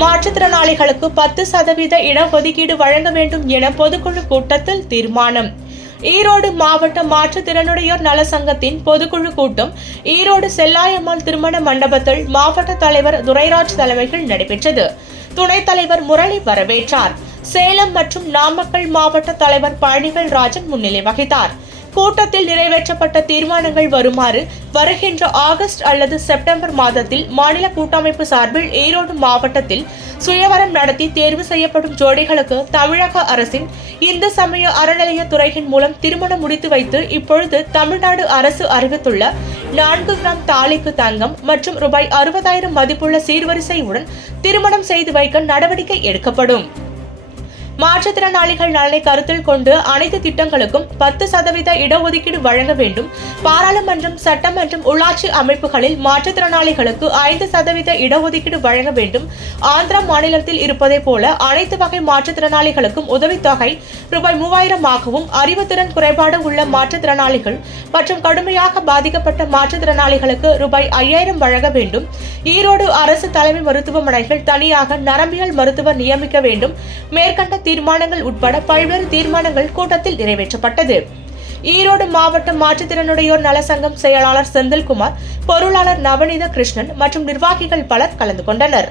மாற்றுத்திறனாளிகளுக்கு பத்து சதவீத இடஒதுக்கீடு வழங்க வேண்டும் என பொதுக்குழு கூட்டத்தில் தீர்மானம். ஈரோடு மாவட்ட மாற்றுத்திறனுடையோர் நல சங்கத்தின் பொதுக்குழு கூட்டம் ஈரோடு செல்லாயம்மாள் திருமண மண்டபத்தில் மாவட்ட தலைவர் துரைராஜ் தலைமையில் நடைபெற்றது. துணைத் தலைவர் முரளி வரவேற்றார். சேலம் மற்றும் நாமக்கல் மாவட்ட தலைவர் பழனிகள் ராஜன் முன்னிலை வகித்தார். கூட்டத்தில் நிறைவேற்றப்பட்ட தீர்மானங்கள் வருமாறு வருகின்ற ஆகஸ்ட் அல்லது செப்டம்பர் மாதத்தில் மாநில கூட்டமைப்பு சார்பில் ஈரோடு மாவட்டத்தில் சுயவரம் நடத்தி தேர்வு செய்யப்படும் ஜோடிகளுக்கு தமிழக அரசின் இந்து சமய அறநிலையத்துறையின் மூலம் திருமணம் முடித்து வைத்து இப்பொழுது தமிழ்நாடு அரசு அறிவித்துள்ள நான்கு கிராம் தாலிக்கு தங்கம் மற்றும் ரூபாய் அறுபதாயிரம் மதிப்புள்ள சீர்வரிசையுடன் திருமணம் செய்து வைக்க நடவடிக்கை எடுக்கப்படும். மாற்றுத்திறனாளிகள் நலனை கருத்தில் கொண்டு அனைத்து திட்டங்களுக்கும் பத்து சதவீத இடஒதுக்கீடு வழங்க வேண்டும். பாராளுமன்றம் சட்டமன்றம் உள்ளாட்சி அமைப்புகளில் மாற்றுத்திறனாளிகளுக்கு ஐந்து சதவீத இடஒதுக்கீடு வழங்க வேண்டும். ஆந்திரா மாநிலத்தில் இருப்பதை போல அனைத்து வகை மாற்றுத்திறனாளிகளுக்கும் உதவித்தொகை ரூபாய் மூவாயிரமாகவும் அறிவுத்திறன் குறைபாடு உள்ள மாற்றுத்திறனாளிகள் மற்றும் கடுமையாக பாதிக்கப்பட்ட மாற்றுத்திறனாளிகளுக்கு ரூபாய் ஐயாயிரம் வழங்க வேண்டும். ஈரோடு அரசு தலைமை மருத்துவமனைகள் தனியாக நரம்பியல் மருத்துவர் நியமிக்க வேண்டும். மேற்கண்ட தீர்மானங்கள் உட்பட பல்வேறு தீர்மானங்கள் கூட்டத்தில் நிறைவேற்றப்பட்டது. ஈரோடு மாவட்ட மாற்றுத்திறனுடையோர் நல சங்கம் செயலாளர் செந்தில்குமார் பொருளாளர் நவநீத கிருஷ்ணன் மற்றும் நிர்வாகிகள் பலர் கலந்து கொண்டனர்.